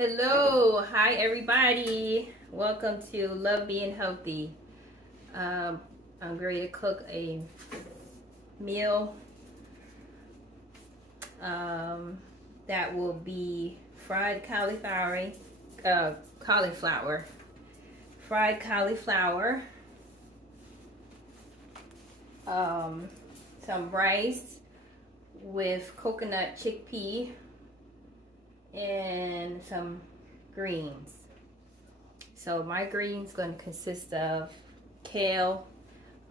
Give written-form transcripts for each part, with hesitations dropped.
Hello, hi everybody. Welcome to Love Being Healthy. I'm ready to cook a meal that will be fried cauliflower, fried cauliflower, some rice with coconut chickpea, and some greens. So my greens going to consist of kale,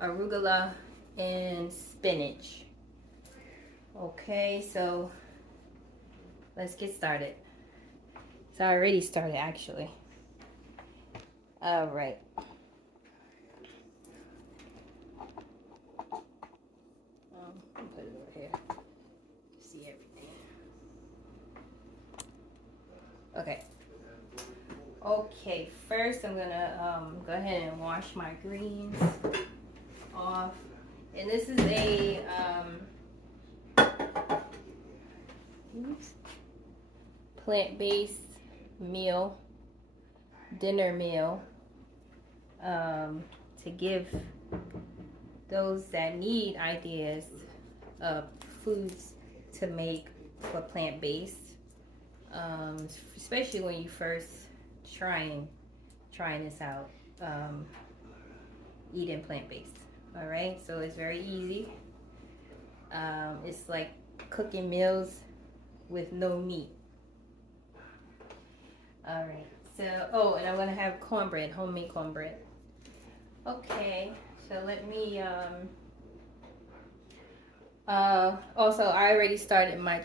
arugula, and spinach. Okay, so let's get started. It's already started actually. All right. Put it over here. See everything. Okay. Okay, first I'm gonna go ahead and wash my greens off. And this is a plant-based meal, dinner meal, to give those that need ideas of foods to make for plant-based. Especially when you first trying this out, eating plant-based. All right, so it's very easy. It's like cooking meals with no meat. All right, so and I'm gonna have cornbread, homemade cornbread. Okay, so let me also I already started my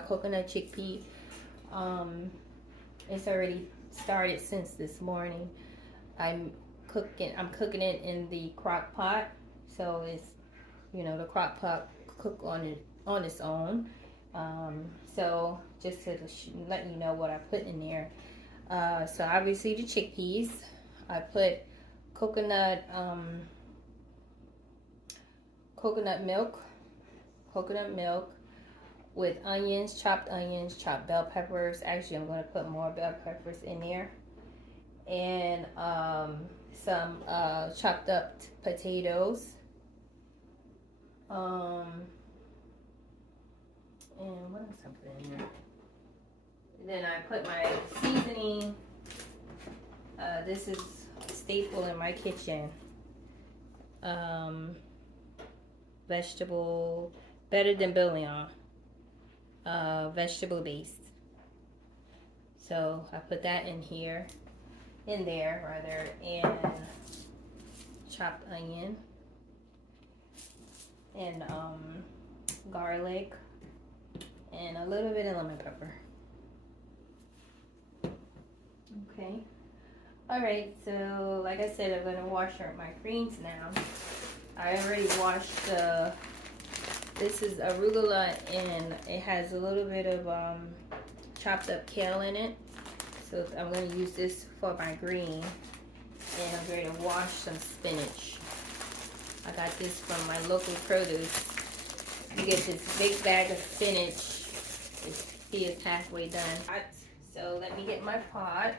coconut chickpea. It's already started since this morning. I'm cooking it in the crock pot, so it's, the crock pot cook on its own. So just to let you know what I put in there. So obviously the chickpeas, I put coconut milk with onions, chopped bell peppers. Actually, I'm going to put more bell peppers in there. And some chopped up potatoes. And what else I put in there? Then I put my seasoning. This is a staple in my kitchen. Vegetable, better than bouillon. Vegetable based. So I put that in there, and chopped onion, and garlic, and a little bit of lemon pepper. Okay. All right. So like I said, I'm gonna wash my greens now. I already washed this is arugula, and it has a little bit of chopped up kale in it. So I'm going to use this for my green. And I'm going to wash some spinach. I got this from my local produce. You get this big bag of spinach. He is halfway done. So let me get my pot.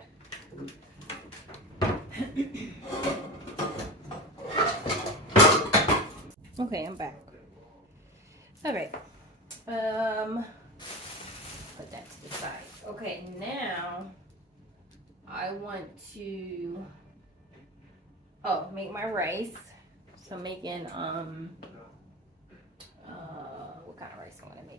Okay, I'm back. All right. Put that to the side. Okay, now I want to make my rice. So I'm making what kind of rice I'm gonna make?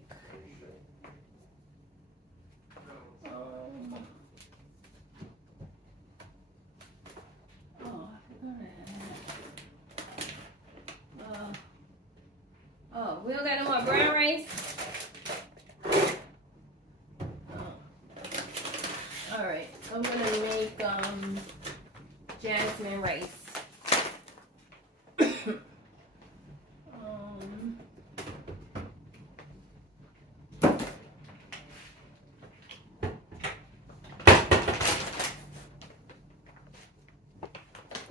We don't got no more brown rice. All right, I'm gonna make Jazmine rice.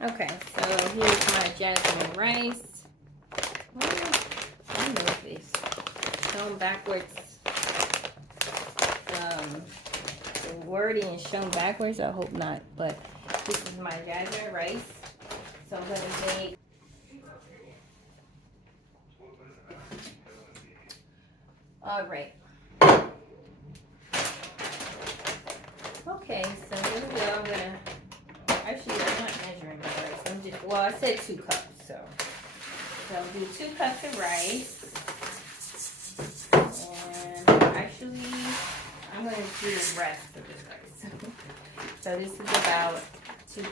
Okay, so here's my Jazmine rice. I don't know if it's going backwards. wording is shown backwards. I hope not. But this is my Jazmine rice. So I'm gonna make. All right. Okay, so here we go. I'm gonna. Actually, I'm not measuring my rice. I'm just. Well, I said 2 cups, so I'll do 2 cups of rice. And actually, I'm going to do the rest of this rice. So this is about 2.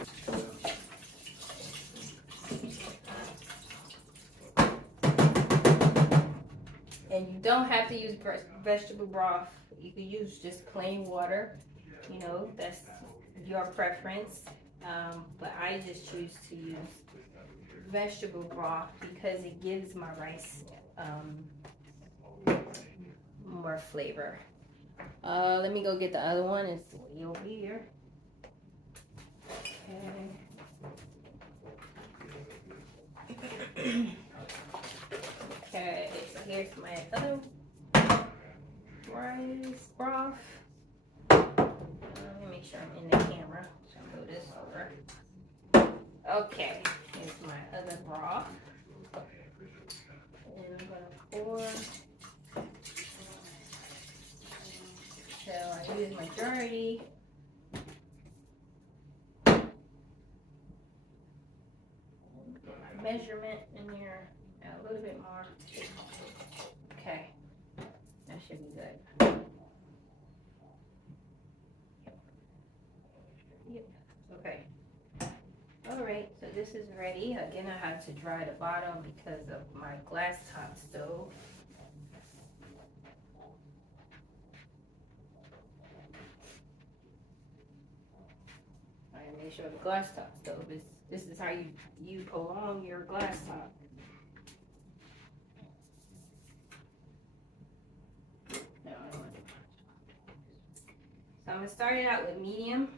And you don't have to use vegetable broth. You can use just plain water. You know, that's your preference. But I just choose to use vegetable broth because it gives my rice more flavor. Let me go get the other one. It's way over here. Okay. Okay, so here's my other rice broth. Let me make sure I'm in the camera. So I'll move this over. Okay, here's my other broth. And I'm gonna pour. So I use majority. Measurement in here, a little bit more. Okay, that should be good. Yep. Okay. All right, so this is ready. Again, I have to dry the bottom because of my glass top stove. I make sure the glass top stove is. This is how you prolong your glass top. No, I don't want to. So I'm gonna start it out with medium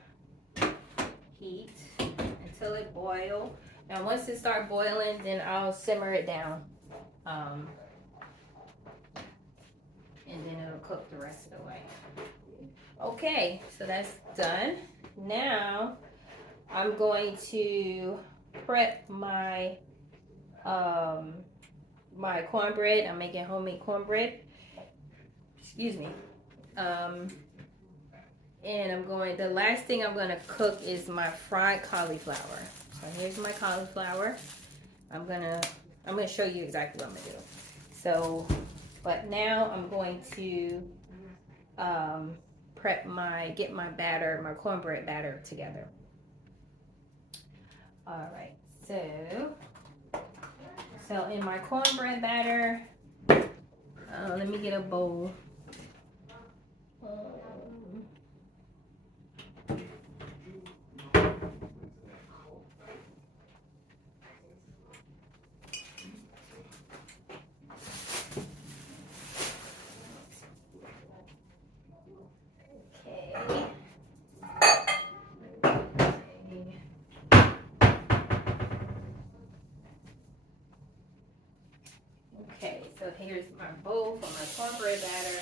heat until it boils. Now once it starts boiling, then I'll simmer it down. And then it'll cook the rest of the way. Okay, so that's done. Now I'm going to prep my my cornbread. I'm making homemade cornbread. Excuse me. And the last thing I'm gonna cook is my fried cauliflower. So here's my cauliflower. I'm gonna show you exactly what I'm gonna do. So, but now I'm going to get my batter, my cornbread batter together. All right, so in my cornbread batter, let me get a bowl. Okay, so here's my bowl for my cornbread batter.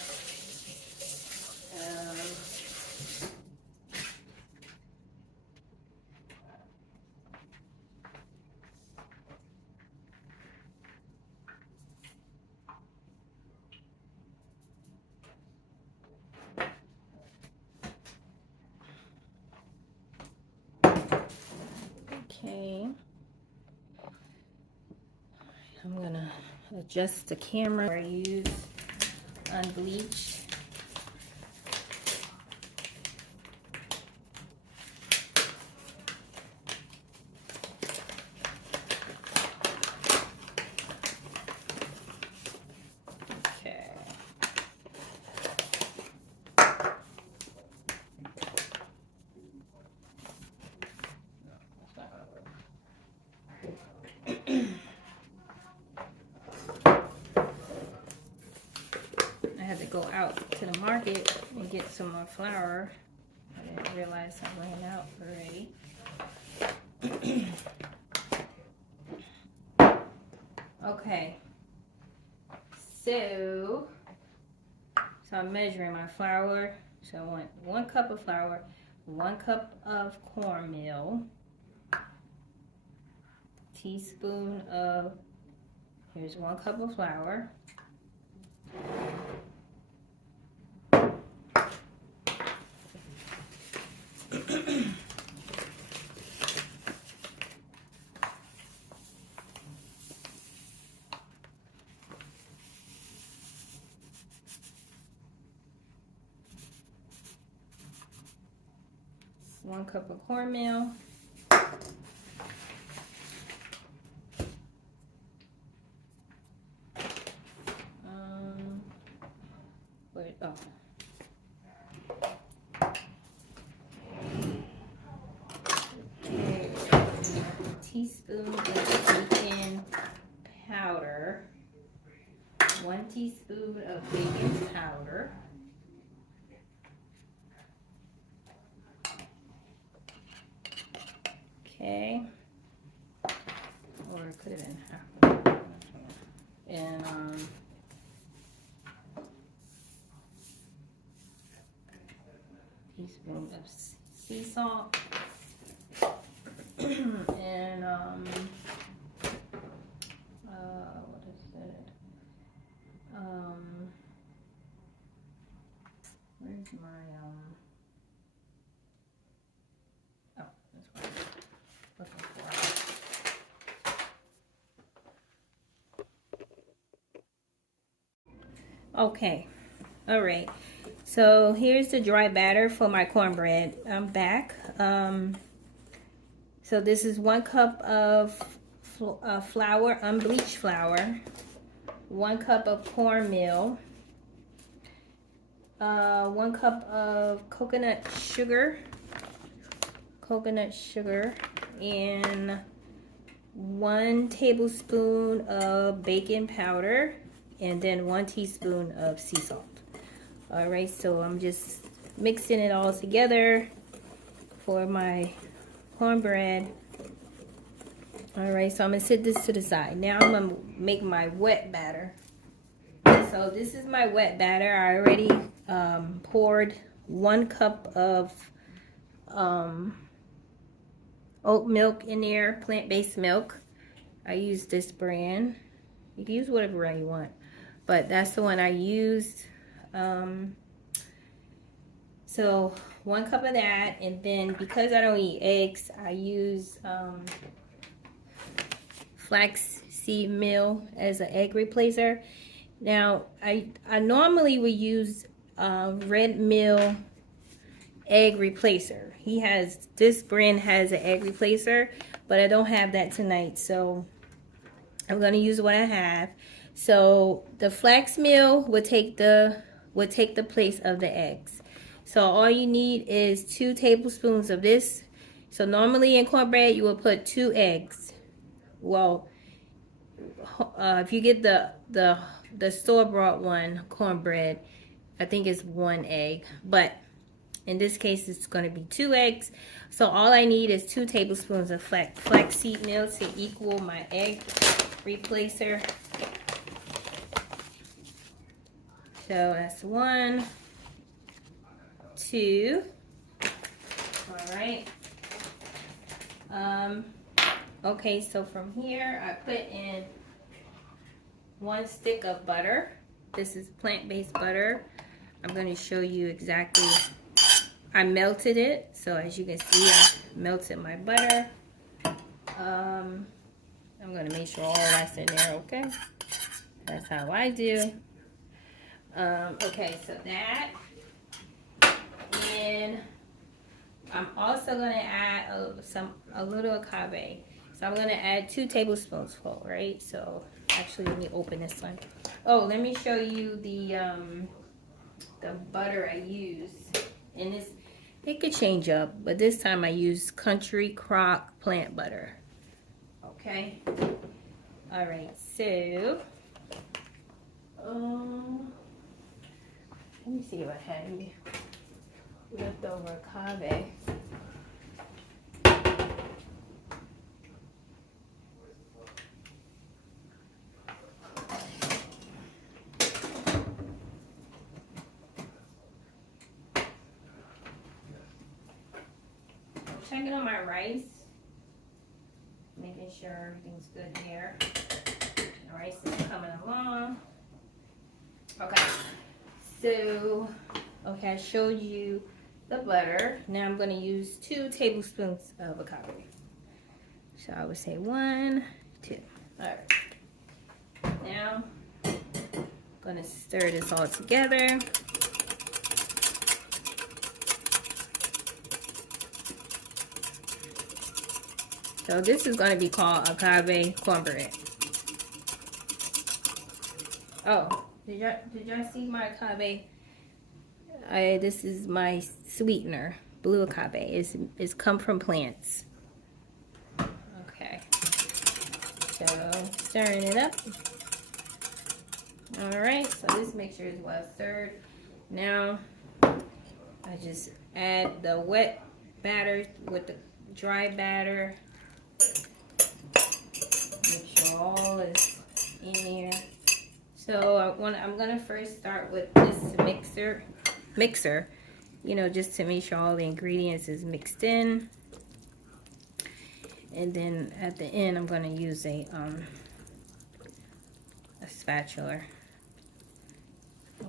Okay, I'm gonna adjust the camera. I use unbleached. Okay. I had to go out to the market and get some more flour. I didn't realize I ran out already. Okay, so I'm measuring my flour. So I want 1 cup of flour, 1 cup of cornmeal, teaspoon of, here's 1 cup of flour, one cup of cornmeal, oh, teaspoon of baking powder, 1 teaspoon of baking powder, okay, or it could have been half, and teaspoon of sea salt, and what is it? Where's my oh, that's what I'm looking for. Okay, all right. So here's the dry batter for my cornbread. I'm back. So this is 1 cup of flour, unbleached flour, 1 cup of cornmeal, 1 cup of coconut sugar, and 1 tablespoon of baking powder, and then 1 teaspoon of sea salt. All right, so I'm just mixing it all together for my cornbread. All right, so I'm gonna set this to the side. Now I'm gonna make my wet batter. So this is my wet batter. I already poured 1 cup of oat milk in there, plant-based milk. I use this brand. You can use whatever brand you want, but that's the one I used. So 1 cup of that, and then because I don't eat eggs, I use flax seed meal as an egg replacer. Now I normally would use red mill egg replacer. This brand has an egg replacer, but I don't have that tonight, so I'm gonna use what I have. So the flax meal would take the place of the eggs. So all you need is 2 tablespoons of this. So normally in cornbread you will put 2 eggs. Well, if you get the store-bought one cornbread, I think it's 1 egg, but in this case it's going to be 2 eggs. So all I need is 2 tablespoons of flaxseed meal to equal my egg replacer. So that's 1, 2. All right. Okay, so from here I put in 1 stick of butter. This is plant-based butter. I'm going to show you exactly. I melted it, so as you can see, I melted my butter. I'm going to make sure all that's in there, okay? That's how I do. Okay, so that. And I'm also going to add a little agave. So I'm going to add 2 tablespoons full, right? So actually, let me open this one. Oh, let me show you the butter I use. And it could change up, but this time I use Country Crock plant butter. Okay. All right. So, let me see if I had any leftover agave. checking on my rice, making sure everything's good there. The rice is coming along. Okay, so I showed you the butter. Now I'm going to use 2 tablespoons of agave. So I would say 1, 2. All right. Now I'm going to stir this all together. So this is going to be called agave cornbread. Oh, did y'all see my agave? This is my sweetener, blue agave. It's come from plants. Okay. So stirring it up. All right. So this mixture is well stirred. Now I just add the wet batter with the dry batter. Make sure all is in there. So I'm gonna first start with this mixer, you know, just to make sure all the ingredients is mixed in. And then at the end, I'm gonna use a spatula.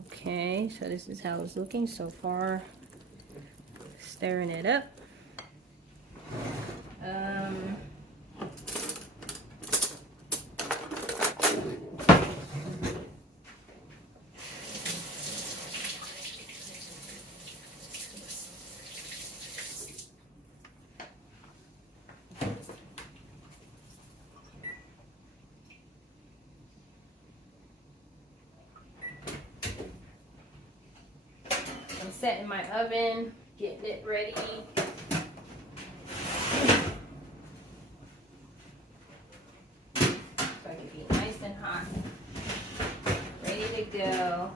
Okay, so this is how it's looking so far. Stirring it up. I'm setting my oven, getting it ready. So it can be nice and hot. Ready to go.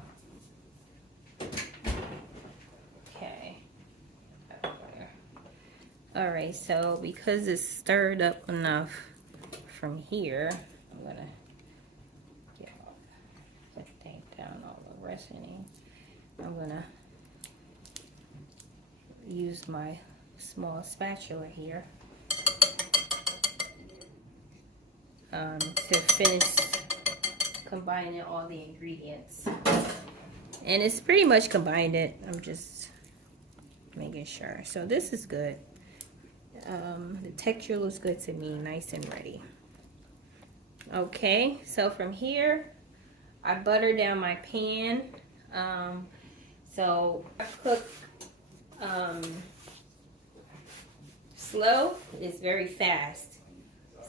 Okay. Alright, so because it's stirred up enough from here, I'm gonna get all that thing down, all the rest in it. I'm gonna use my small spatula here to finish combining all the ingredients. And it's pretty much combined it. I'm just making sure. So this is good. The texture looks good to me, nice and ready. Okay, so from here, I butter down my pan. So I cook slow is very fast,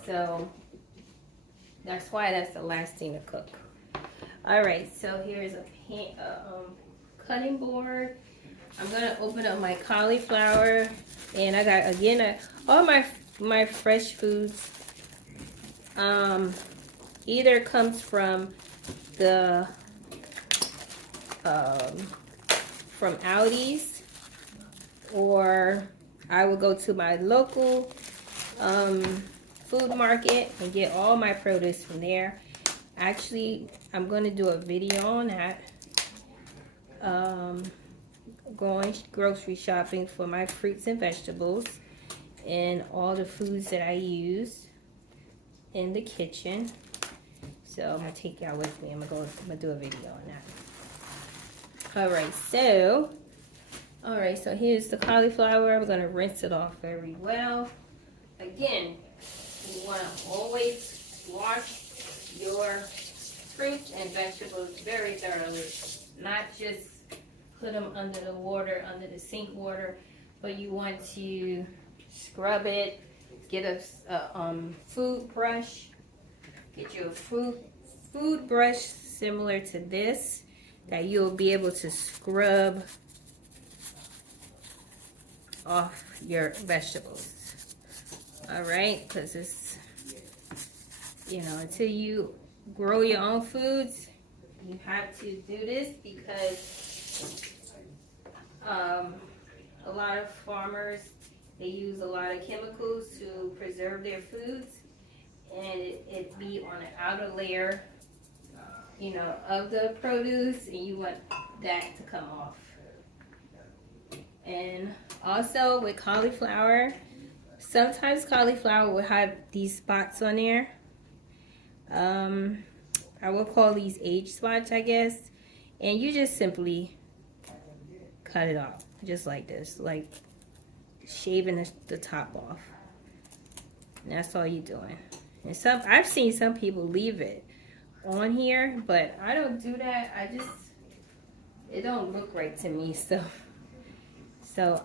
so that's why that's the last thing to cook. All right, so here's a cutting board. I'm gonna open up my cauliflower, and I got again all my fresh foods. Either comes from the from Aldi's, or I will go to my local food market and get all my produce from there. Actually, I'm going to do a video on that. Going grocery shopping for my fruits and vegetables and all the foods that I use in the kitchen. So I'm going to take y'all with me. I'm going to do a video on that. Alright, so here's the cauliflower. I'm going to rinse it off very well. Again, you want to always wash your fruits and vegetables very thoroughly. Not just put them under the water, under the sink water, but you want to scrub it. Get a food brush. Get you a food brush similar to this that you'll be able to scrub off your vegetables. All right, because it's, you know, until you grow your own foods, you have to do this, because a lot of farmers, they use a lot of chemicals to preserve their foods, and it be on the outer layer, you know, of the produce, and you want that to come off. And also with cauliflower, Sometimes cauliflower will have these spots on there. I will call these age spots, I guess. And you just simply cut it off, just like this, like shaving the top off. And that's all you're doing. And I've seen some people leave it on here, but I don't do that. It don't look right to me, so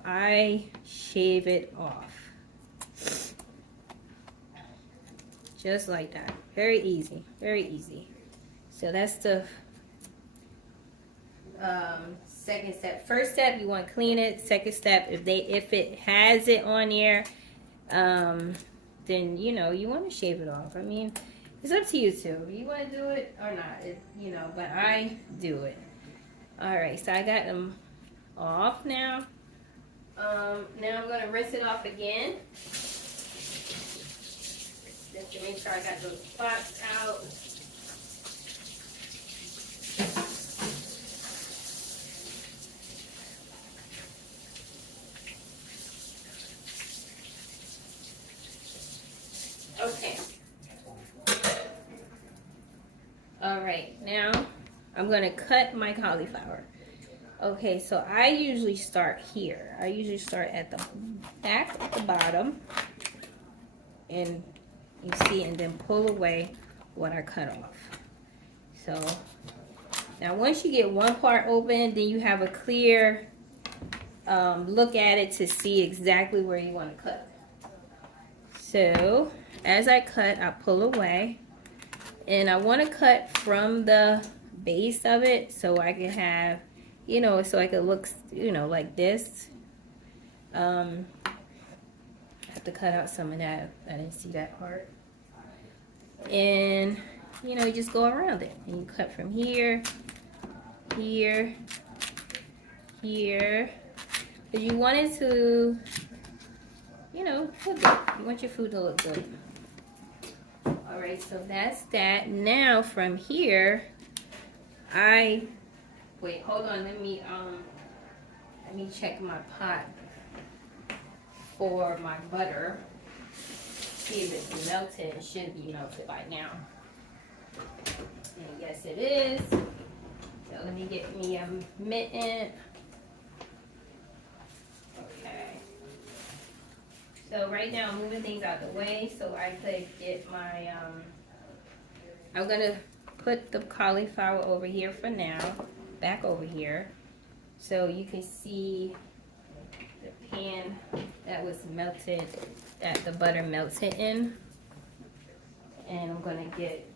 I shave it off. Just like that. Very easy. Very easy. So that's the second step. First step, you want to clean it. Second step, if it has it on there, then you want to shave it off. I mean, it's up to you too. You want to do it or not? But I do it. All right. So I got them off now. Now I'm gonna rinse it off again. Just to make sure I got those spots out. Okay. All right, now I'm gonna cut my cauliflower. Okay, so I usually start here. I usually start at the back at the bottom, and you see, and then pull away what I cut off. So now once you get one part open, then you have a clear look at it to see exactly where you want to cut. So as I cut, I pull away, and I want to cut from the base of it so I can have, so I could look, like this. I have to cut out some of that. I didn't see that part. And, you just go around it. And you cut from here, here, here. Because you want it to, look good. You want your food to look good. Alright, so that's that. Now from here, wait, hold on, let me check my pot for my butter. See if it's melted. It should be melted by now. And yes, it is. So let me get me a mitten. Okay. So right now I'm moving things out of the way so I could get my, I'm gonna put the cauliflower over here for now, back over here, so you can see the pan that was melted, that the butter melted in. And I'm gonna get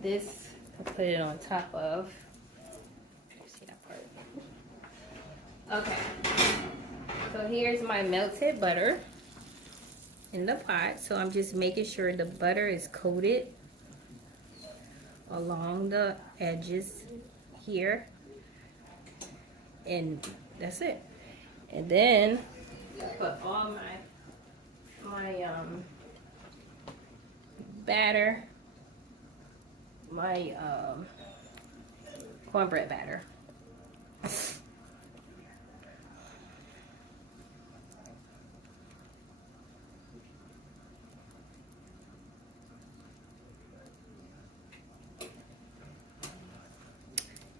this and put it on top of. See that part? Okay. So here's my melted butter in the pot. So I'm just making sure the butter is coated along the edges here, and that's it. And then put all my batter, my cornbread batter.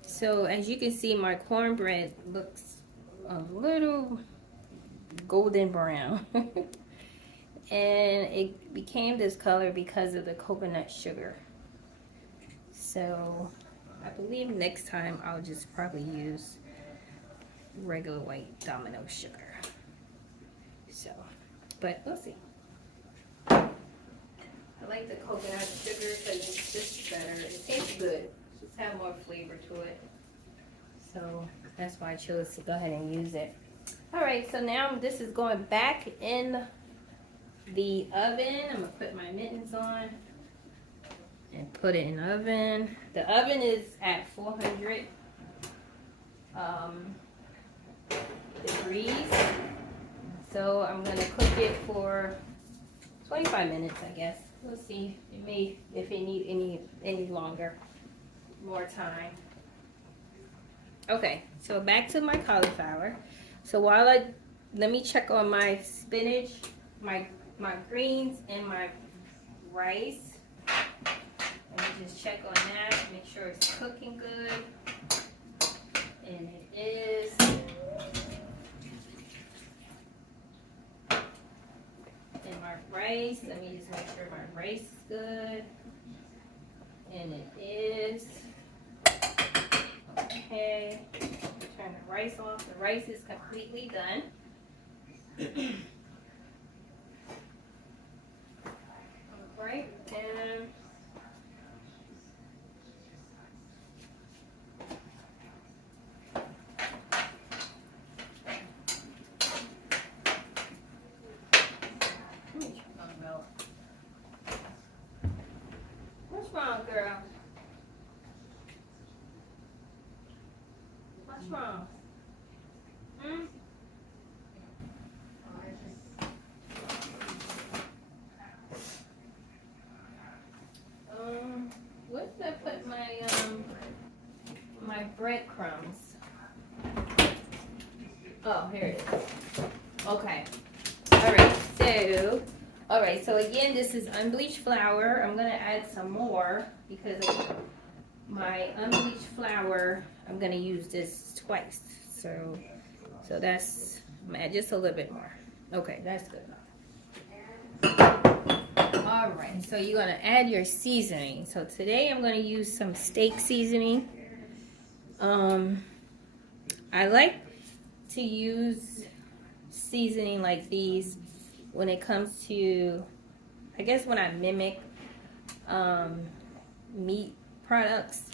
So as you can see, my cornbread looks a little golden brown. And it became this color because of the coconut sugar. So I believe next time I'll just probably use regular white Domino sugar. So, but we'll see. I like the coconut sugar because it's just better. It tastes good. Just have more flavor to it. So that's why I chose to go ahead and use it. Alright, so now this is going back in the oven. I'm going to put my mittens on and put it in the oven. The oven is at 400 degrees. So I'm going to cook it for 25 minutes, I guess. We'll see. If it need any longer, more time. Okay, so back to my cauliflower. So while I let me check on my spinach, my greens, and my rice. Let me just check on that, make sure it's cooking good. And it is. And my rice, let me just make sure my rice is good. And it is. Okay. Turn the rice off. The rice is completely done. Alright, and what's wrong, girl? What's wrong? Hmm? Where did I put my breadcrumbs? Oh, here it is. Okay. Alright, so again, this is unbleached flour. I'm gonna add some more because of my unbleached flour. I'm gonna use this twice. So that's, I'm gonna add just a little bit more. Okay, that's good enough. Alright, so you're gonna add your seasoning. So today I'm gonna use some steak seasoning. I like to use seasoning like these when it comes to, I guess when I mimic meat products.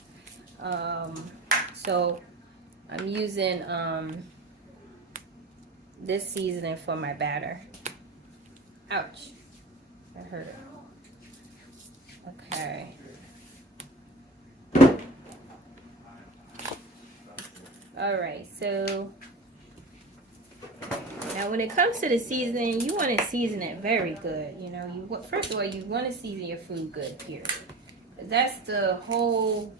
So I'm using this seasoning for my batter. Ouch, that hurt. Okay. Alright, so now when it comes to the seasoning, you want to season it very good. You know, first of all, you want to season your food good here. That's the whole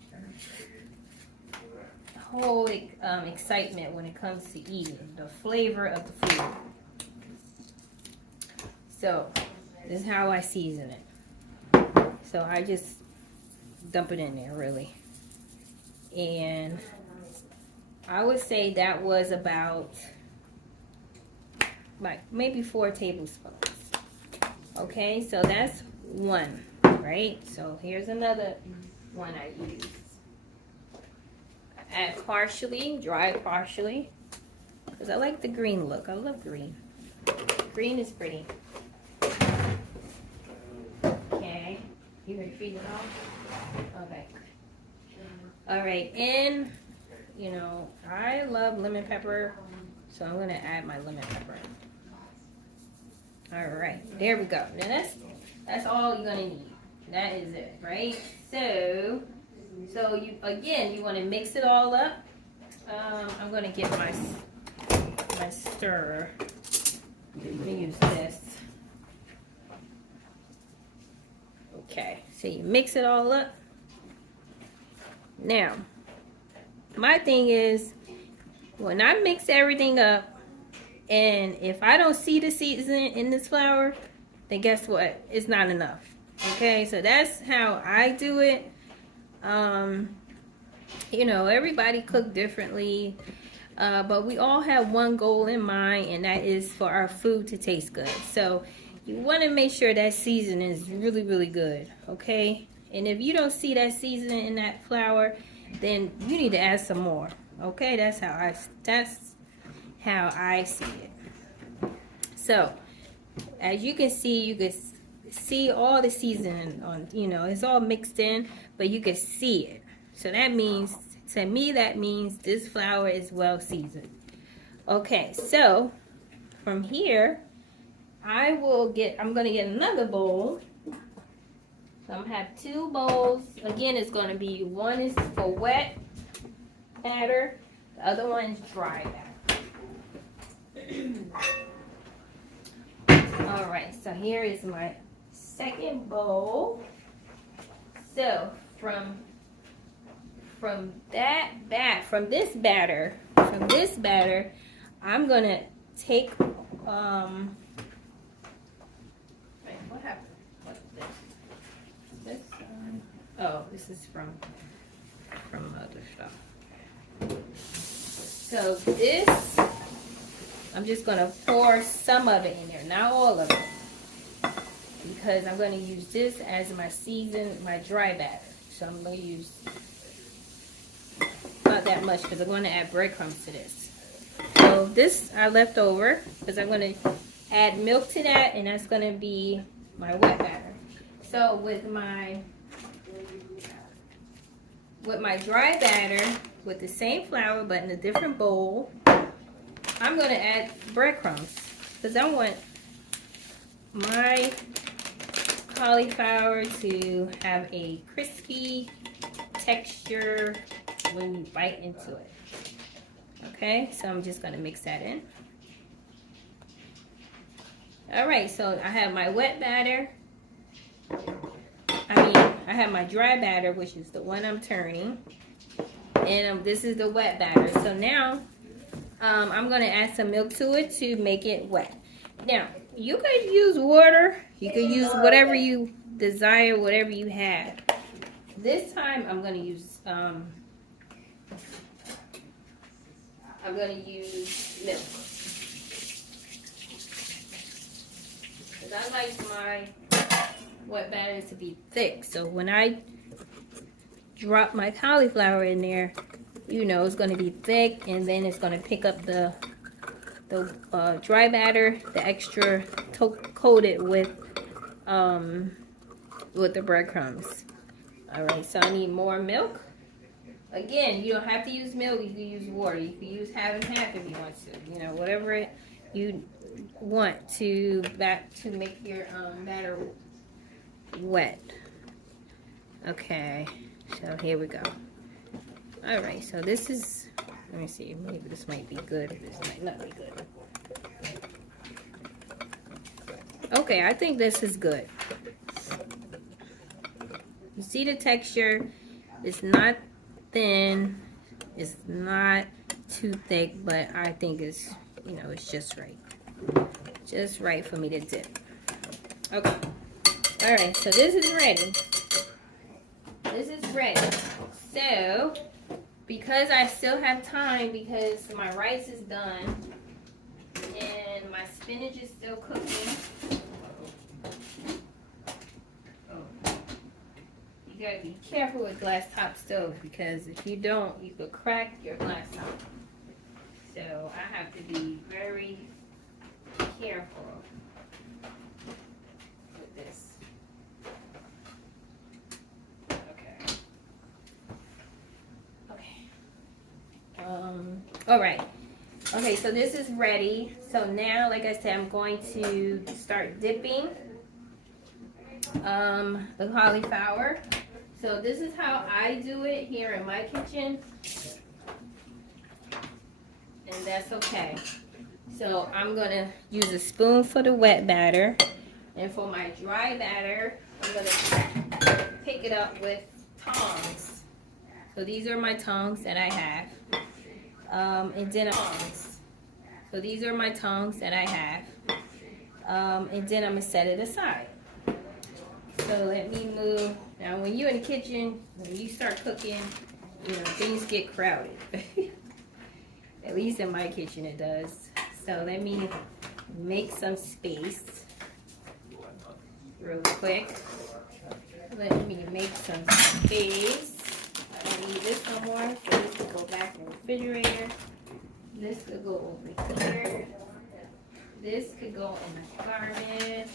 excitement when it comes to eating, the flavor of the food. So this is how I season it. So I just dump it in there, really. And I would say that was about like maybe 4 tablespoons. Okay, so that's one, right? So here's another one I use. Add partially, dry partially, because I like the green look. I love green. Green is pretty. Okay, you ready to feed it off? Okay. All right, and you know, I love lemon pepper, so I'm gonna add my lemon pepper. All right, there we go. Now that's all you're gonna need. That is it, right? So you want to mix it all up. I'm gonna get my stirrer. I'm gonna use this. Okay, so you mix it all up. Now, my thing is, when I mix everything up, and if I don't see the seasoning in this flour, then guess what? It's not enough. Okay, so that's how I do it. You know, everybody cook differently, but we all have one goal in mind, and that is for our food to taste good. So you want to make sure that seasoning is really, really good. Okay, and if you don't see that seasoning in that flour, then you need to add some more. Okay, that's how I see it. So as you can see all the seasoning on, you know, it's all mixed in, but you can see it. So that means, to me, that means this flour is well seasoned. Okay, so from here, I'm gonna get another bowl. So I'm gonna have 2 bowls. Again, it's gonna be, one is for wet batter, the other one is dry batter. All right, so here is my second bowl. So from this batter, I'm gonna take wait, what happened? What's this? Oh, this is from other stuff. So this, I'm just gonna pour some of it in there, not all of it, because I'm gonna use this as my my dry batter. So I'm gonna use not that much because I'm gonna add breadcrumbs to this. So this I left over because I'm gonna add milk to that, and that's gonna be my wet batter. So with my dry batter, with the same flour but in a different bowl, I'm going to add breadcrumbs because I want my cauliflower to have a crispy texture when you bite into it. Okay, so I'm just going to mix that in. Alright, so I have my wet batter. I have my dry batter, which is the one I'm turning, and this is the wet batter. So now I'm going to add some milk to it to make it wet. Now, you could use water. You could use whatever you desire, whatever you have. This time I'm going to use milk. Because I like my wet batter to be thick, so when I drop my cauliflower in there, you know, it's going to be thick, and then it's going to pick up the dry batter, the extra coated with the breadcrumbs. All right, so I need more milk. Again, you don't have to use milk. You can use water. You can use half and half if you want to. You know, whatever you want to make your batter wet. Okay, so here we go. All right, so this is, let me see, maybe this might be good, this might not be good. Okay, I think this is good. You see the texture? It's not thin, it's not too thick, but I think it's, you know, it's just right for me to dip. Okay. All right, so this is ready. So, because I still have time, because my rice is done and my spinach is still cooking. You gotta be careful with glass top stoves, because if you don't, you could crack your glass top. So I have to be very careful with this. All right. Okay, so this is ready. So now, like I said, I'm going to start dipping the cauliflower. So this is how I do it here in my kitchen, and that's okay. So I'm gonna use a spoon for the wet batter, and for my dry batter, I'm gonna pick it up with tongs. So these are my tongs that I have. And then so these are my tongs that I have. And then I'm gonna set it aside. So let me move. Now when you're in the kitchen, when you start cooking, you know, things get crowded. At least in my kitchen it does. So let me make some space real quick. Let me make some space. I don't need this no more, so this could go back in the refrigerator. This could go over here. This could go in the garbage.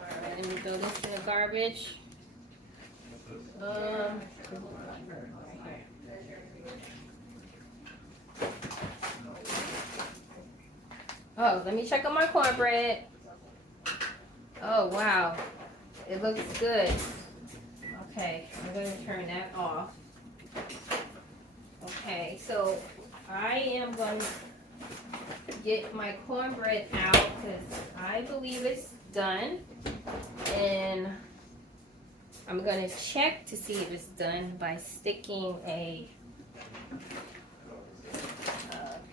Alright, let me throw this in the garbage. Oh, let me check on my cornbread. Oh, wow. It looks good. Okay, I'm going to turn that off. Okay, so I am going to get my cornbread out because I believe it's done. And I'm gonna check to see if it's done by sticking a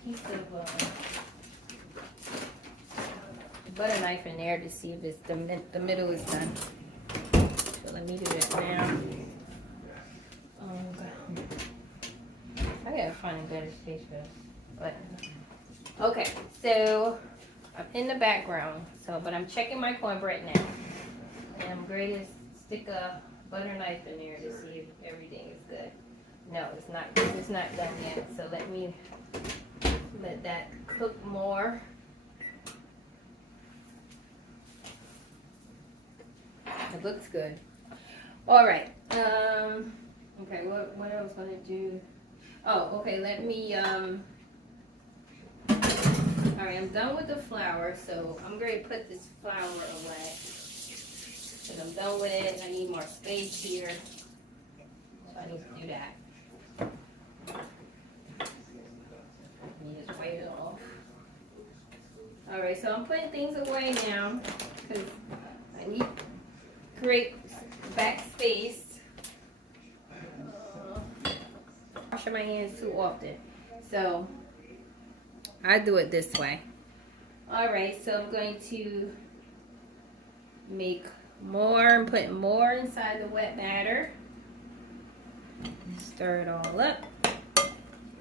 piece of butter knife in there to see if it's the middle is done. So let me do that now. I gotta find a better space for this. But okay, so I'm in the background. But I'm checking my cornbread now, and I'm going to stick a butter knife in there to see if everything is good. No, it's not. It's not done yet. So let me let that cook more. It looks good. All right. Okay. What I was gonna do? Oh, okay. Let me. All right. I'm done with the flour, so I'm going to put this flour away. And I'm done with it. I need more space here, so I need to do that. Let me just wipe it off. All right. So I'm putting things away now because I need create backspace. Washing my hands too often, so I do it this way. All right, so I'm going to make more and put more inside the wet batter. Stir it all up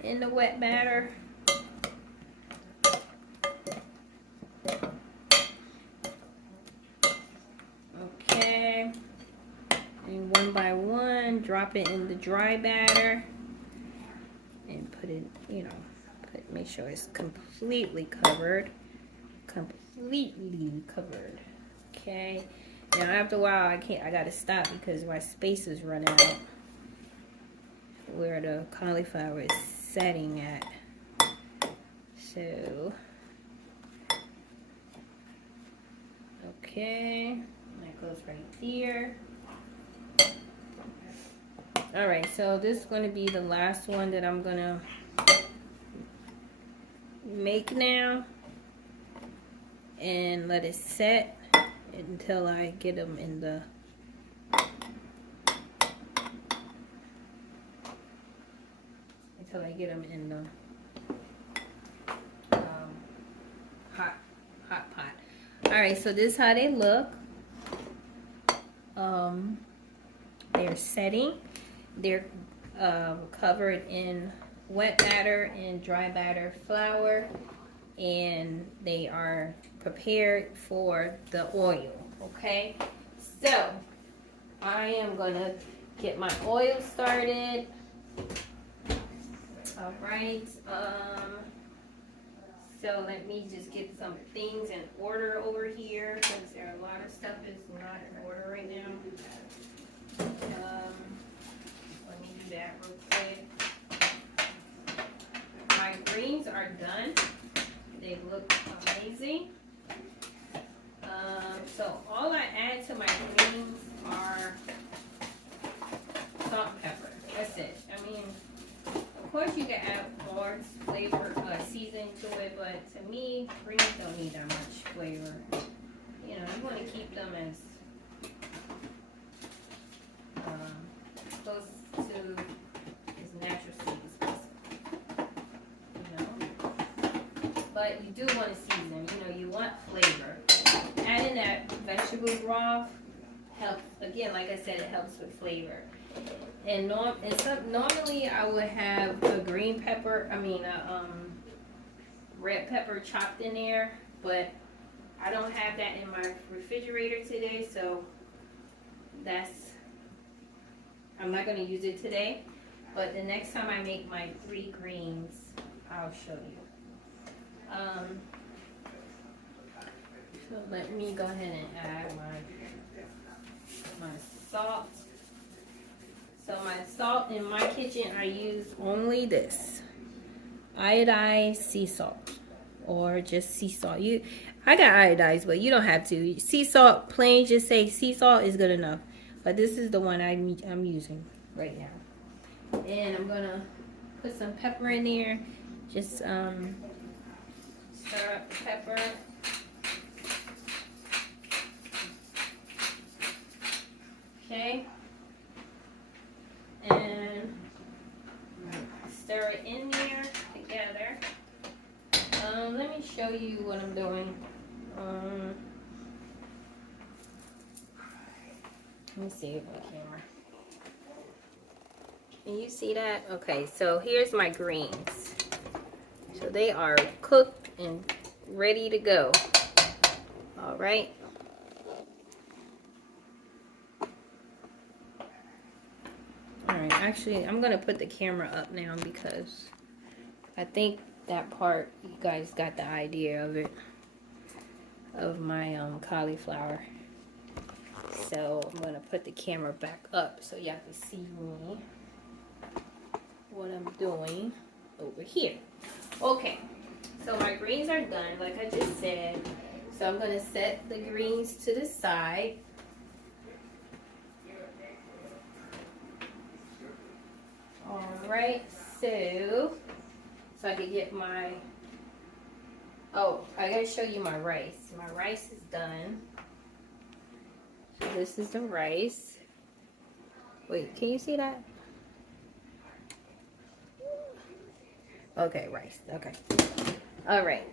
in the wet batter. Okay, and one by one, drop it in the dry batter and put it, make sure it's completely covered. Okay. Now after a while, I gotta stop because my space is running out where the cauliflower is setting at. So, okay, that goes right there. All right, so this is going to be the last one that I'm gonna make now, and let it set until I get them in the hot pot. All right, so this is how they look. They're setting. They're covered in wet batter and dry batter flour, and they are prepared for the oil. Okay, so I am gonna get my oil started. All right, so let me just get some things in order over here because there are a lot of stuff is not in order right now. Let me do that real quick. My greens are done. They look amazing. So all I add to my greens are salt and pepper. That's it. I mean, of course you can add more flavor, seasoning to it, but to me, greens don't need that much flavor. You want to keep them as close to as natural sweet as possible. But you do want to season. You want flavor. Adding that vegetable broth helps. Again, like I said, it helps with flavor. And normally I would have a green pepper. Red pepper chopped in there, but I don't have that in my refrigerator today, so I'm not going to use it today. But the next time I make my 3 greens, I'll show you. So let me go ahead and add my salt. So my salt in my kitchen, I use only this iodized sea salt, or just sea salt. I got iodized, but you don't have to. Sea salt, plain, just say sea salt is good enough. But this is the one I'm using right now. And I'm gonna put some pepper in there. Just stir up the pepper. Okay. And stir it in there together. Let me show you what I'm doing. Let me see if the camera. Can you see that? Okay, so here's my greens. So they are cooked and ready to go. All right. All right, actually, I'm gonna put the camera up now because I think that part, you guys got the idea of it, of my cauliflower. So I'm gonna put the camera back up so y'all can see me, what I'm doing over here. Okay, so my greens are done, like I just said. So I'm gonna set the greens to the side. All right, so I can get my, oh, I gotta show you my rice. My rice is done. So this is the rice. Wait, can you see that? Okay, rice, okay. All right.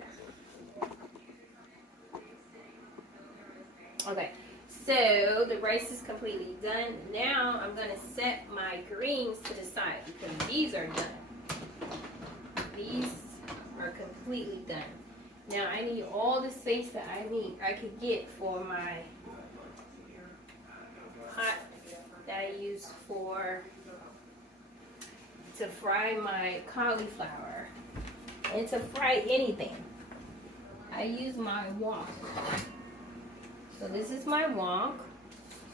Okay, so the rice is completely done. Now I'm gonna set my greens to the side because these are done. These are completely done. Now I need all the space that I could get for my pot that I use to fry my cauliflower and to fry anything. I use my wok. So this is my wok.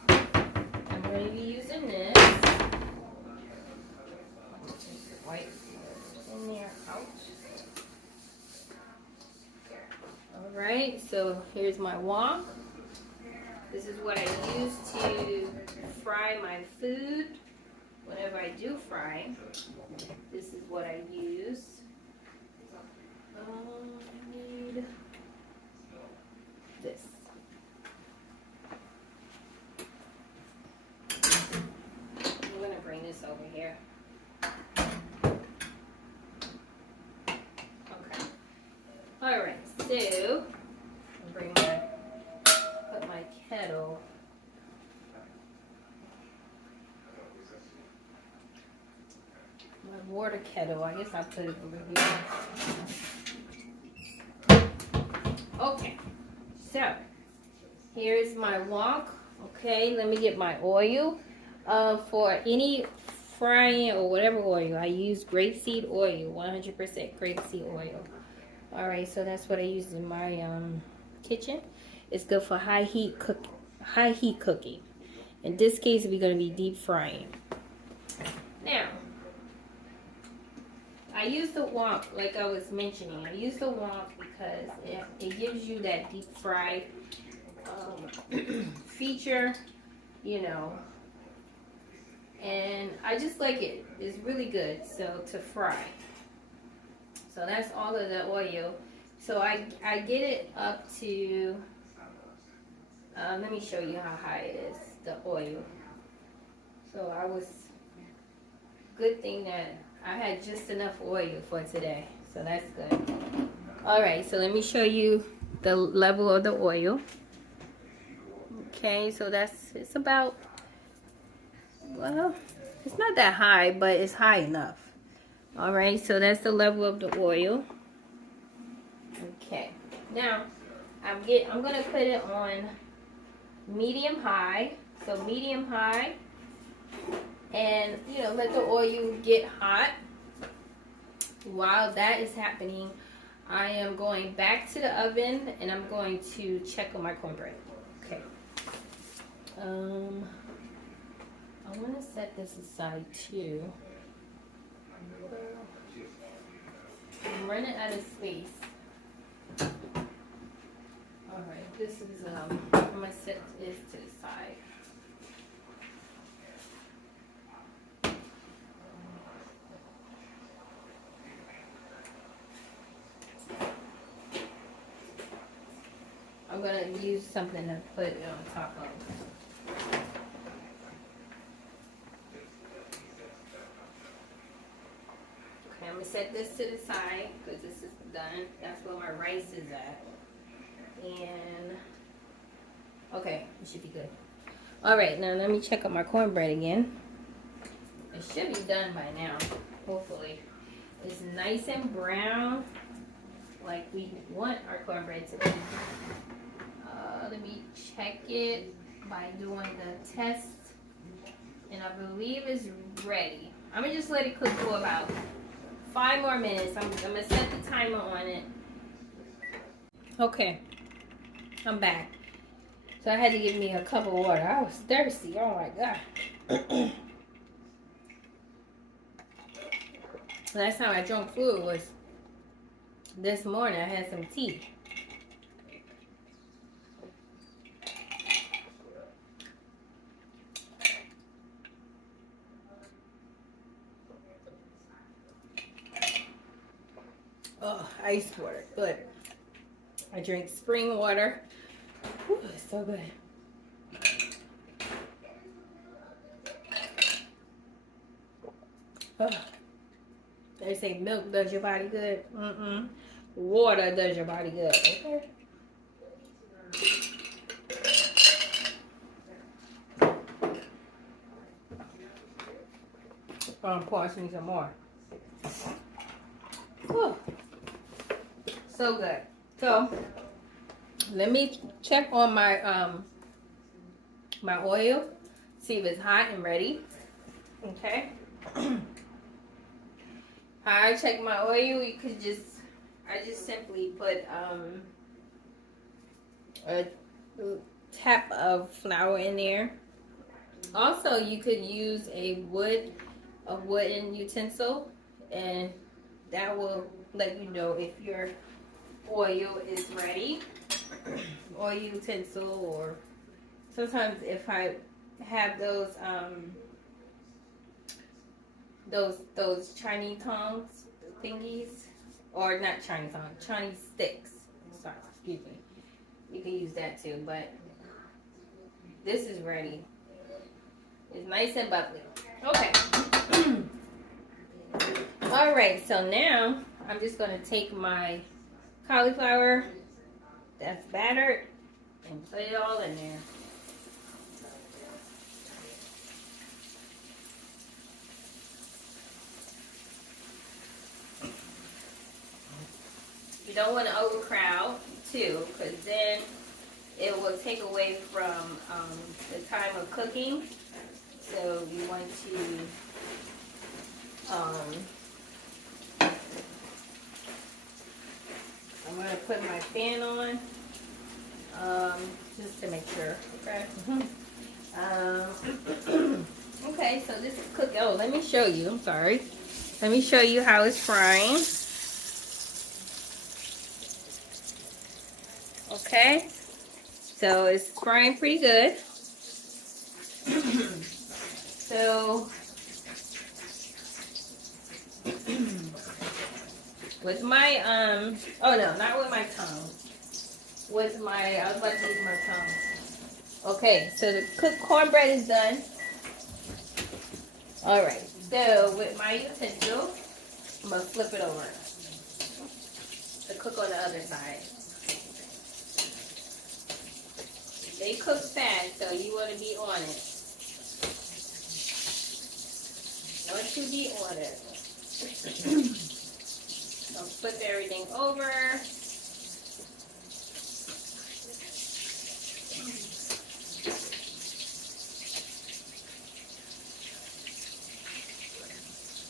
I'm going to be using this. White in there. Ouch. Alright, so here's my wok. This is what I use to fry my food. Whenever I do fry, this is what I use. I need this. I'm going to bring this over here. Okay. Alright, so I'll put my kettle. My water kettle. I guess I'll put it over here. Okay. So here's my wok. Okay, let me get my oil. For any frying or whatever oil, I use grapeseed oil, 100% grapeseed oil. All right, so that's what I use in my kitchen. It's good for high heat cooking. In this case, we're going to be deep frying. Now, I use the wok, like I was mentioning. I use the wok because it gives you that deep fried feature, you know. And I just like it. It's really good, so to fry. So that's all of the oil. So I get it up to, let me show you how high it is, the oil. So good thing that I had just enough oil for today. So that's good. All right, so let me show you the level of the oil. Okay, so it's about, well, it's not that high, but it's high enough. All right, so that's the level of the oil. Okay, now I'm gonna put it on medium high. So medium high, and you know, let the oil get hot. While that is happening, I am going back to the oven and I'm going to check on my cornbread. Okay. I want to set this aside too. I'm running out of space. Alright, this is, I'm going to set this to the side. I'm going to use something to put it on top of. set this to the side because this is done. That's where my rice is at. And okay, it should be good. All right, now let me check out my cornbread again. It should be done by now, hopefully. It's nice and brown, like we want our cornbread to be. Let me check it by doing the test, and I believe it's ready. I'm gonna just let it cook for about 5 more minutes. I'm gonna set the timer on it. Okay, I'm back. So I had to give me a cup of water. I was thirsty. Oh my god. Last time I drank fluid was this morning. I had some tea. Oh, ice water, good. I drink spring water. Whew, it's so good. Oh. They say milk does your body good. Water does your body good. Okay. I'm pouring me some more. Whew. So good. So let me check on my my oil, see if it's hot and ready. Okay. I check my oil. You could I just simply put a tap of flour in there. Also, you could use a wooden utensil, and that will let you know if your oil is ready. Oil utensil, or sometimes if I have those Chinese tongs thingies, or not Chinese tongs, Chinese sticks. Sorry, excuse me. You can use that too, but this is ready. It's nice and bubbly. Okay. All right, so now I'm just going to take my cauliflower that's battered and put it all in there. You don't want to overcrowd too, because then it will take away from the time of cooking. So you want to I'm going to put my fan on just to make sure. Okay. Okay, so this is cooking. Oh, let me show you. I'm sorry. Let me show you how it's frying. Okay, so it's frying pretty good. So with my oh no, not with my tongue. With my, I was about to use my tongue. Okay, so the cooked cornbread is done. All right, so with my utensil, I'm gonna flip it over to cook on the other side. They cook fast, so you want to be on it. Once you be on it, so flip everything over.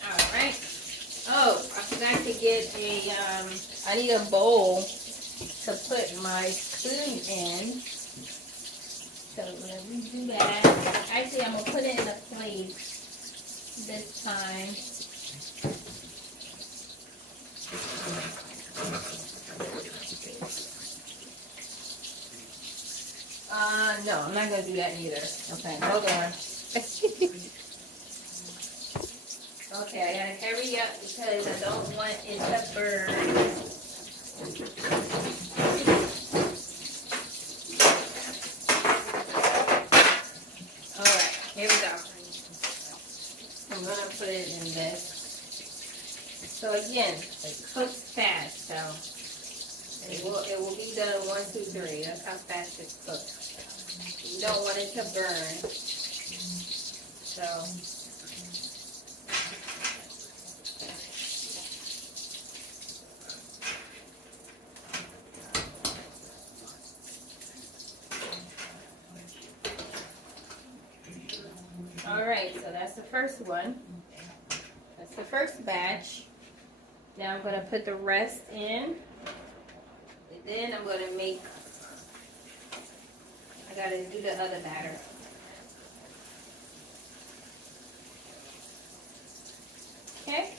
All right. Oh, I forgot to get a. I need a bowl to put my spoon in. So let me do that. Actually, I'm gonna put it in a plate this time. No, I'm not gonna do that either. Okay, hold on. Okay, I gotta hurry up because I don't want it to burn. Alright, here we go. I'm gonna put it in this. So again, it cooks fast, so it will be done 1, 2, 3. That's how fast it cooks. You don't want it to burn. So alright, so that's the first one. That's the first batch. Now I'm going to put the rest in. And then I'm going to make, I got to do the other batter. Okay.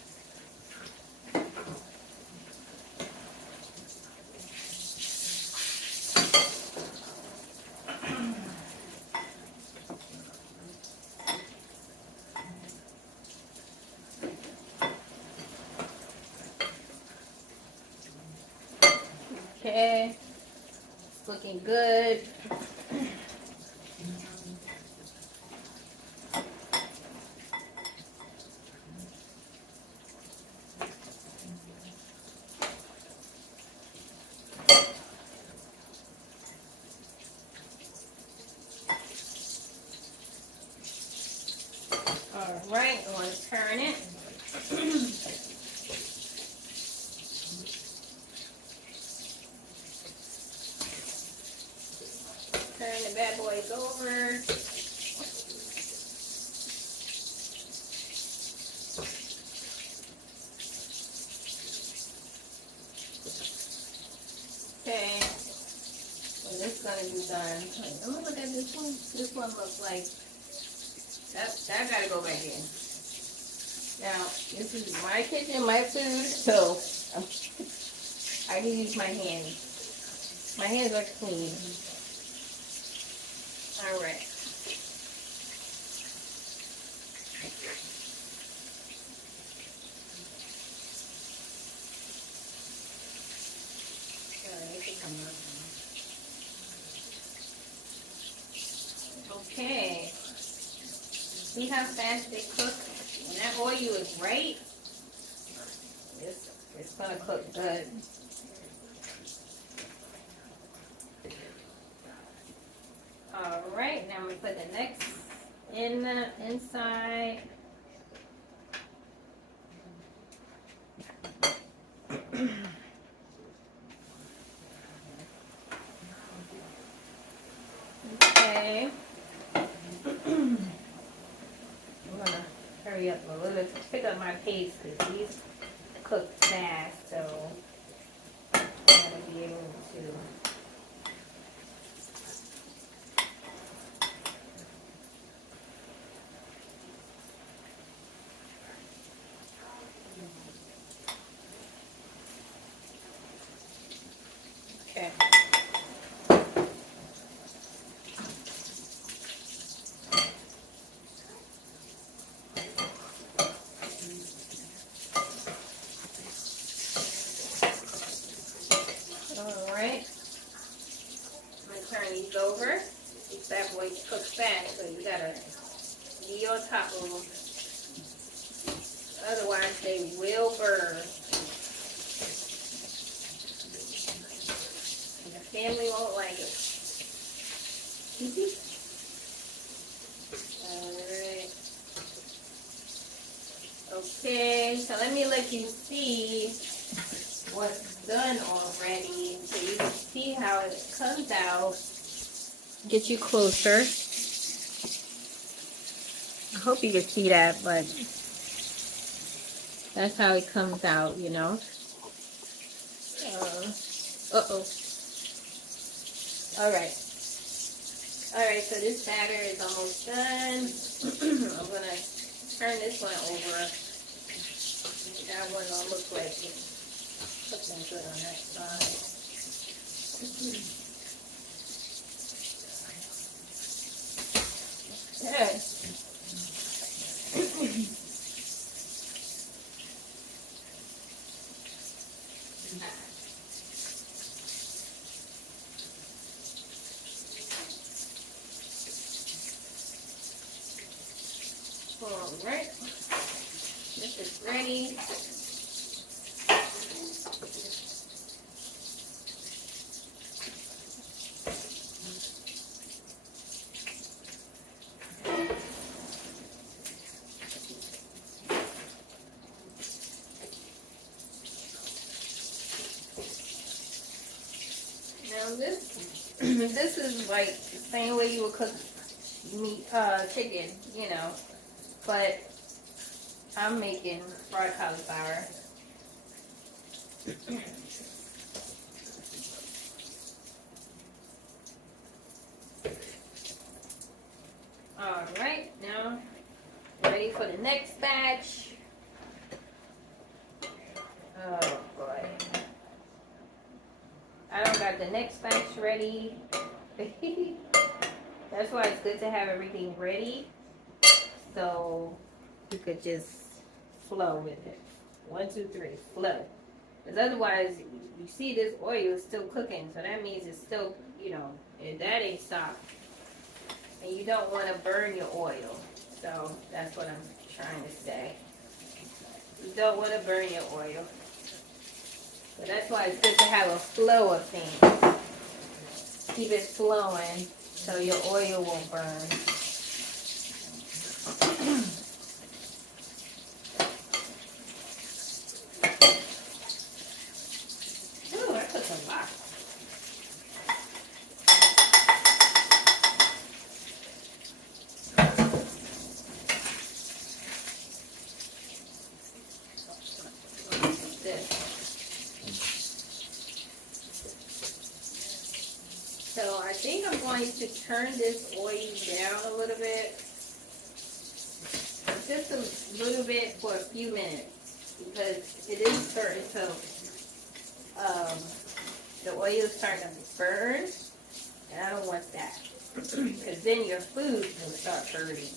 Okay, it's looking good. All right, I'm going to turn it. Turn the bad boys over. Okay, so this is going to be done. Wait, let me look at this one. This one looks like, that got to go back in. Now, this is my kitchen, my food, so I can use my hands. My hands are clean. All right. Okay. See how fast they cook? When that oil is right, it's gonna cook good. All right, now I'm gonna put the next in the inside. Okay. I'm gonna hurry up a little bit to pick up my pace because these cook fast, so I'm gonna be able to. Okay. All right. I'm gonna turn these over. These bad boys cook fast, so you gotta be on top of them. Otherwise, they will burn. And the family won't like it. Alright. Okay, so let me let you see what's done already so you can see how it comes out. Get you closer. I hope you can see that, but that's how it comes out, you know. Uh-oh. Alright. Alright, so this batter is almost done. I'm going to turn this one over. That one don't look like it's cooking good on that side. Okay. Alright, this is ready. Now this is like the same way you would cook meat, chicken, you know, but I'm making fried cauliflower. All right, now ready for the next batch. Oh boy. I don't got the next batch ready. That's why it's good to have everything ready, so you could just flow with it. 1, 2, 3, flow. Because otherwise, you see this oil is still cooking, so that means it's still, you know, and that ain't stopped. And you don't want to burn your oil. So that's what I'm trying to say. You don't want to burn your oil. So that's why it's good to have a flow of things. Keep it flowing so your oil won't burn. Ooh, I took a lot. So I think I'm going to turn this oil down a little bit. Just a little bit for a few minutes because it is starting to, the oil is starting to burn. And I don't want that because then your food will start burning.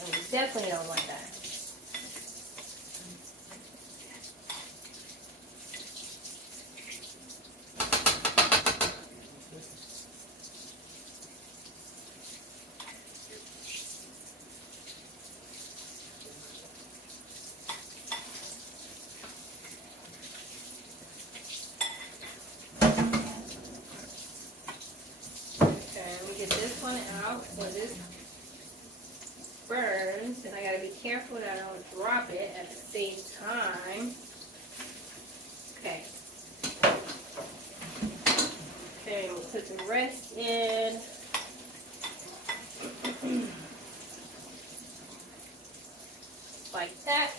And we definitely don't want that. Get this one out so this burns, and I gotta be careful that I don't drop it at the same time. Okay. Okay, we'll put the rest in. Like that.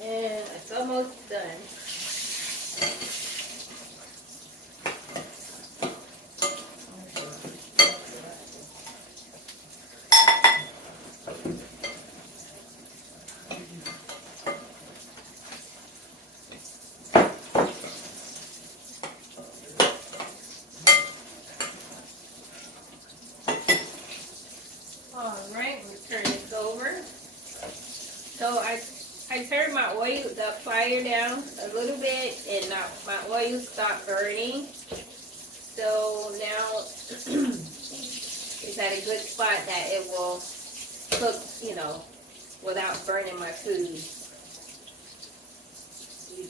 And it's almost done. Alright, we'll turn this over. So I turned my oil, the fire down a little bit, and my oil stopped burning. So now it's at a good spot that it will cook, you know, without burning my food.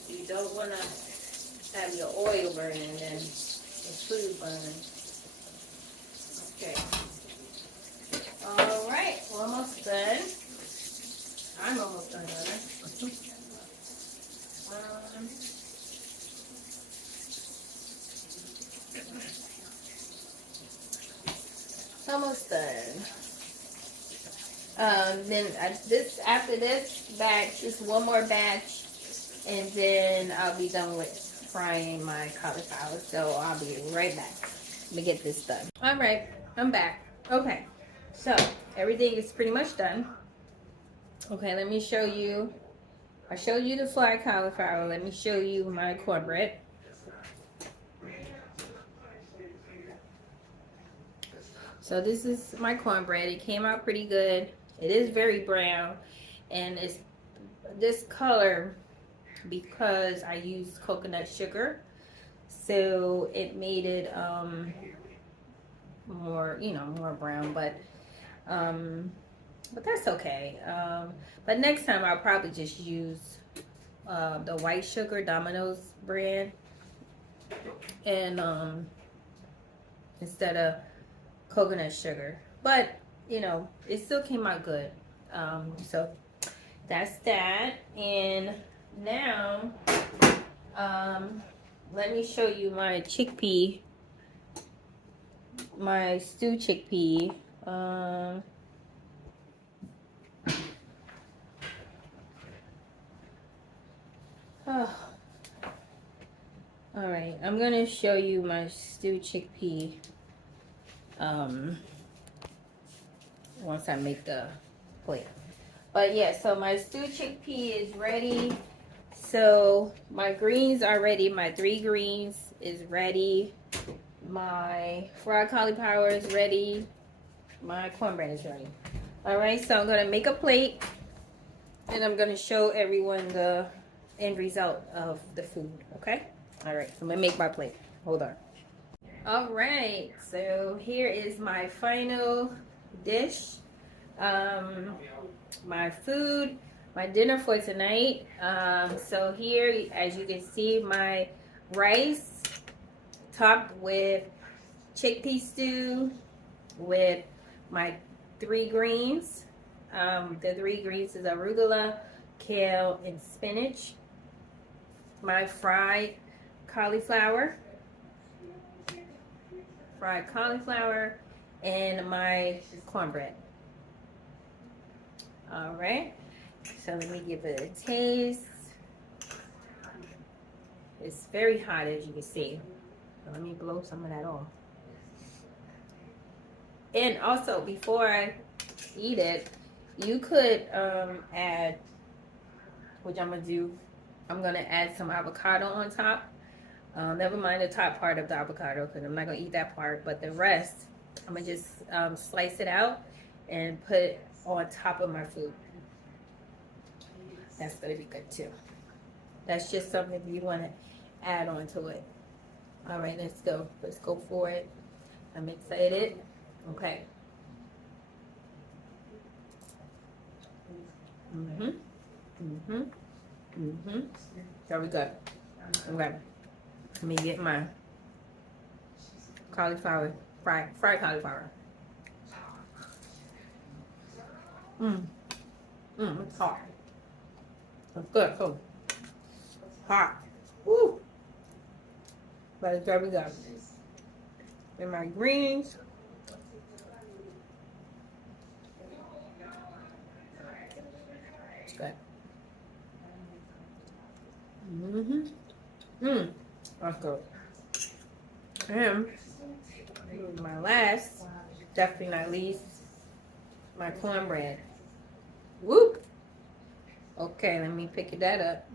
You don't want to have your oil burning and then the food burn. Okay. All right, we're almost done. I'm almost done, rather. Almost done. Then after this batch, just one more batch, and then I'll be done with frying my cauliflower. So I'll be right back. Let me get this done. All right, I'm back. Okay, so everything is pretty much done. Okay, let me show you. I showed you the fried cauliflower. Let me show you my cornbread. So this is my cornbread. It came out pretty good. It is very brown, and it's this color because I used coconut sugar, so it made it more, you know, more brown. But but that's okay. But next time I'll probably just use the white sugar Domino's brand, and instead of coconut sugar. But you know, it still came out good. So that's that. And now let me show you my chickpea, my stew chickpea. Oh. All right, I'm gonna show you my stew chickpea once I make the plate. But yeah, so my stew chickpea is ready. So my greens are ready. My 3 greens is ready. My fried cauliflower is ready. My cornbread is ready. All right, so I'm gonna make a plate, and I'm gonna show everyone the end result of the food. Okay. All right, so I'm gonna make my plate. Hold on. All right, so here is my final dish. My food, my dinner for tonight. So here, as you can see, my rice topped with chickpea stew with my 3 greens. The 3 greens is arugula, kale, and spinach. My fried cauliflower, and my cornbread. All right, so let me give it a taste. It's very hot, as you can see. So let me blow some of that off. And also, before I eat it, you could add, which I'm gonna do, I'm gonna add some avocado on top. Never mind the top part of the avocado, because I'm not gonna eat that part, but the rest, I'm gonna just slice it out and put it on top of my food. That's gonna be good too. That's just something you want to add on to it. All right, let's go. Let's go for it. I'm excited. Okay. Very good. Okay. Let me get my cauliflower, fried cauliflower. It's hot. It's good too. Hot. Woo! But it's very good. And my greens. It's good. That's good. And my last, definitely not least, my cornbread. Whoop! Okay, let me pick that up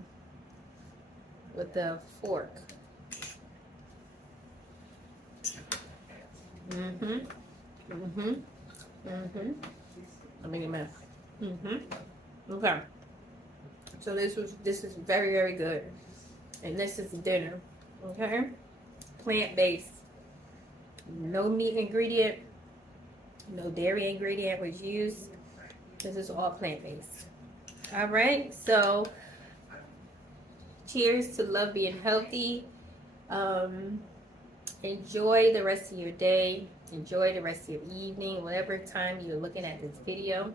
with the fork. Let me get my. Okay. So this is very, very good, and this is dinner. Okay, plant-based, no meat ingredient, no dairy ingredient was used. This is all plant-based. All right, so cheers to love being healthy. Enjoy the rest of your day. Enjoy the rest of your evening, whatever time you're looking at this video.